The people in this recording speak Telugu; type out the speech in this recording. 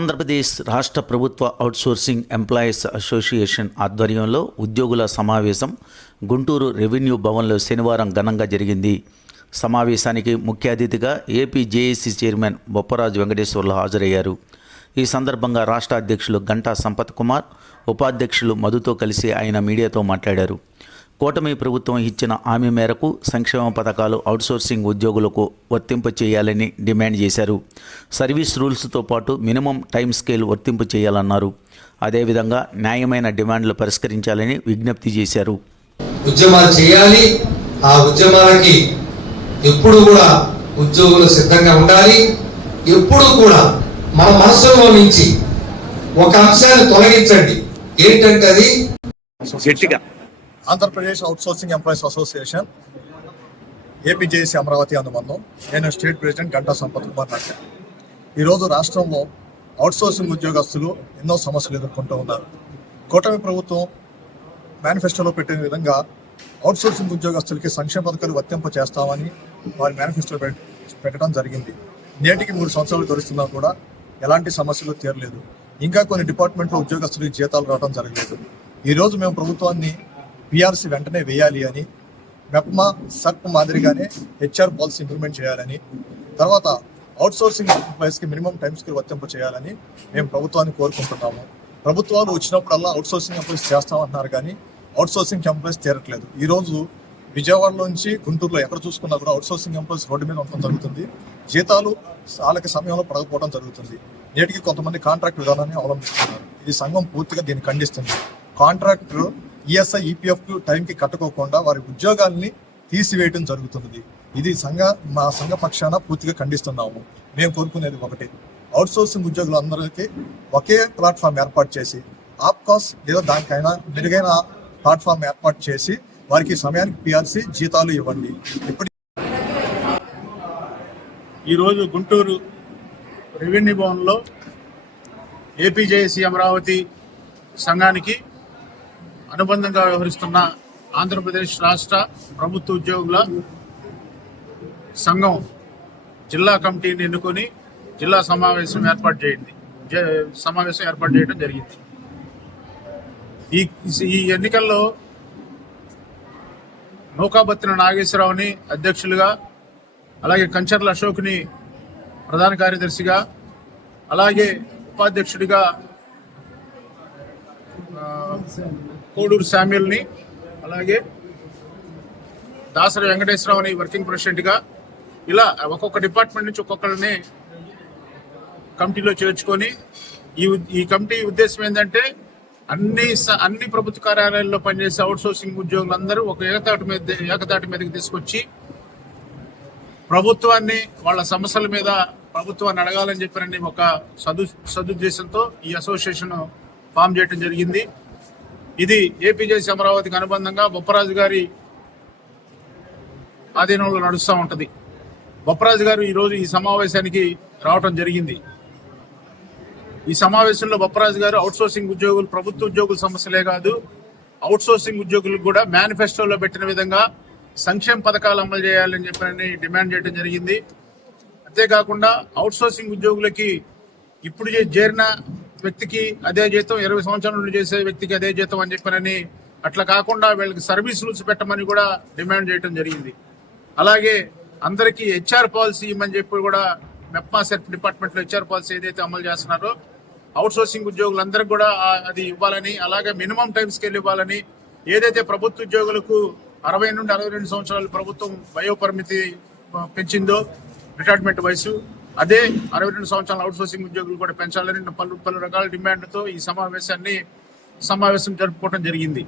ఆంధ్రప్రదేశ్ రాష్ట్ర ప్రభుత్వ అవుట్సోర్సింగ్ ఎంప్లాయీస్ అసోసియేషన్ ఆధ్వర్యంలో ఉద్యోగుల సమావేశం గుంటూరు రెవెన్యూ భవన్లో శనివారం ఘనంగా జరిగింది. సమావేశానికి ముఖ్య అతిథిగా AP JAC chairman Bopparaju Venkateswarlu హాజరయ్యారు. ఈ సందర్భంగా రాష్ట్ర అధ్యక్షులు గంటా సంపత్ కుమార్, ఉపాధ్యక్షులు మధుతో కలిసి ఆయన మీడియాతో మాట్లాడారు. కూటమి ప్రభుత్వం ఇచ్చిన హామీ మేరకు సంక్షేమ పథకాలు అవుట్సోర్సింగ్ ఉద్యోగులకు వర్తింపు చేయాలని డిమాండ్ చేశారు. సర్వీస్ రూల్స్తో పాటు మినిమం టైం స్కేల్ వర్తింపు చేయాలన్నారు. అదేవిధంగా న్యాయమైన డిమాండ్లు పరిష్కరించాలని విజ్ఞప్తి చేశారు. ఉద్యమాలు చేయాలి. ఆ ఉద్యమాలకి ఎప్పుడు కూడా ఉద్యోగులు సిద్ధంగా ఉండాలి. ఎప్పుడు కూడా మన మనసులో నుంచి ఒక అంశాన్ని తొలగించండి. ఏంటంటే అది Andhra Pradesh outsourcing employees association AP JAC Amaravati అనుబంధం. నేను స్టేట్ ప్రెసిడెంట్ గంటా సంపత్ కుమార్ నాయక్. ఈరోజు రాష్ట్రంలో అవుట్సోర్సింగ్ ఉద్యోగస్తులు ఎన్నో సమస్యలు ఎదుర్కొంటూ ఉన్నారు. కూటమి ప్రభుత్వం మేనిఫెస్టోలో పెట్టిన విధంగా అవుట్సోర్సింగ్ ఉద్యోగస్తులకి సంక్షేమ పథకాలు వర్తింప చేస్తామని వారి మేనిఫెస్టోలో పెట్టడం జరిగింది. నేటికి 3 సంవత్సరాలు గడుస్తున్నా కూడా ఎలాంటి సమస్యలు తీరలేదు. ఇంకా కొన్ని డిపార్ట్మెంట్లో ఉద్యోగస్తులకి జీతాలు రావడం జరగలేదు. ఈరోజు మేము ప్రభుత్వాన్ని పిఆర్సీ వెంటనే వేయాలి అని, మెప్మా సర్ప్ మాదిరిగానే హెచ్ఆర్ పాలసీ ఇంప్లిమెంట్ చేయాలని, తర్వాత అవుట్సోర్సింగ్ ఎంప్లాయీస్కి మినిమం టైం స్కేల్ వర్తింపు చేయాలని మేము ప్రభుత్వాన్ని కోరుకుంటున్నాము. ప్రభుత్వాలు వచ్చినప్పుడల్లా అవుట్సోర్సింగ్ ఎంప్లాయీస్ చేస్తామంటున్నారు, కానీ అవుట్సోర్సింగ్ ఎంప్లాయీస్ తీరట్లేదు. ఈరోజు విజయవాడలో నుంచి గుంటూరులో ఎక్కడ చూసుకున్నా కూడా అవుట్సోర్సింగ్ ఎంప్లాయీస్ రోడ్డు మీద ఉండడం జరుగుతుంది. జీతాలు వాళ్ళకి సమయంలో పడకపోవడం జరుగుతుంది. నేటికి కొంతమంది కాంట్రాక్ట్ విధానాన్ని అవలంబిస్తున్నారు. ఇది సంఘం పూర్తిగా దీన్ని ఖండిస్తుంది. కాంట్రాక్టర్ ఈఎస్ఐ, ఈపీఎఫ్ టైంకి కట్టుకోకుండా వారి ఉద్యోగాల్ని తీసివేయడం జరుగుతున్నది. ఇది మా సంఘ పక్షాన పూర్తిగా ఖండిస్తున్నాము. మేము కోరుకునేది ఒకటి, అవుట్సోర్సింగ్ ఉద్యోగులందరికీ ఒకే ప్లాట్ఫామ్ ఏర్పాటు చేసి, ఆప్కాస్ లేదా దానికైనా మెరుగైన ప్లాట్ఫామ్ ఏర్పాటు చేసి వారికి సమయానికి పిఆర్సీ జీతాలు ఇవ్వండి. ఈరోజు గుంటూరు రెవెన్యూ భవన్లో ఏపీ జేఏసీ అమరావతి సంఘానికి అనుబంధంగా వ్యవహరిస్తున్న ఆంధ్రప్రదేశ్ రాష్ట్ర ప్రభుత్వ ఉద్యోగుల సంఘం జిల్లా కమిటీని ఎన్నుకొని జిల్లా సమావేశం ఏర్పాటు చేయడం జరిగింది. ఈ ఎన్నికల్లో నౌకాబత్తిన నాగేశ్వరరావుని అధ్యక్షులుగా, అలాగే కంచర్ల అశోక్ని ప్రధాన కార్యదర్శిగా, అలాగే ఉపాధ్యక్షుడిగా కోడూరు శామ్యుల్ని, అలాగే దాసరి వెంకటేశ్వరరావుని వర్కింగ్ ప్రెసిడెంట్గా, ఇలా ఒక్కొక్క డిపార్ట్మెంట్ నుంచి ఒక్కొక్కరిని కమిటీలో చేర్చుకొని ఈ కమిటీ ఉద్దేశం ఏంటంటే అన్ని ప్రభుత్వ కార్యాలయాల్లో పనిచేసే అవుట్సోర్సింగ్ ఉద్యోగులందరూ ఒక ఏకతాటి మీదకి తీసుకొచ్చి ప్రభుత్వాన్ని వాళ్ళ సమస్యల మీద ప్రభుత్వాన్ని అడగాలని చెప్పినని ఒక సదుద్దేశంతో ఈ అసోసియేషన్ ఫామ్ చేయడం జరిగింది. ఇది ఏపీ జేఏసీ అమరావతికి అనుబంధంగా బొప్పరాజు గారి ఆధీనంలో నడుస్తూ ఉంటుంది. బొప్పరాజు గారు ఈరోజు ఈ సమావేశానికి రావటం జరిగింది. ఈ సమావేశంలో బొప్పరాజు గారు అవుట్సోర్సింగ్ ఉద్యోగులు, ప్రభుత్వ ఉద్యోగుల సమస్యలే కాదు, అవుట్సోర్సింగ్ ఉద్యోగులకు కూడా మేనిఫెస్టోలో పెట్టిన విధంగా సంక్షేమ పథకాలు అమలు చేయాలని చెప్పని డిమాండ్ చేయడం జరిగింది. అంతేకాకుండా అవుట్సోర్సింగ్ ఉద్యోగులకి ఇప్పుడు చేరిన వ్యక్తికి అదే జీతం, 20 సంవత్సరాల నుండి చేసే వ్యక్తికి అదే జీతం అని చెప్పనని, అట్లా కాకుండా వీళ్ళకి సర్వీస్ రూల్స్ పెట్టమని కూడా డిమాండ్ చేయడం జరిగింది. అలాగే అందరికీ హెచ్ఆర్ పాలసీ ఇవ్వమని చెప్పి కూడా మెప్మా సెర్ప్ డిపార్ట్మెంట్లో హెచ్ఆర్ పాలసీ ఏదైతే అమలు చేస్తున్నారో అవుట్సోర్సింగ్ ఉద్యోగులందరికీ కూడా అది ఇవ్వాలని, అలాగే మినిమం టైం స్కేల్ ఇవ్వాలని, ఏదైతే ప్రభుత్వ ఉద్యోగులకు 60 నుండి 62 సంవత్సరాలు ప్రభుత్వం వయోపరిమితి పెంచిందో రిటైర్మెంట్ వయసు, అదే 62 సంవత్సరాల అవుట్సోర్సింగ్ ఉద్యోగులు కూడా పెంచాలని పలు రకాల డిమాండ్తో ఈ సమావేశం జరుపుకోవడం జరిగింది.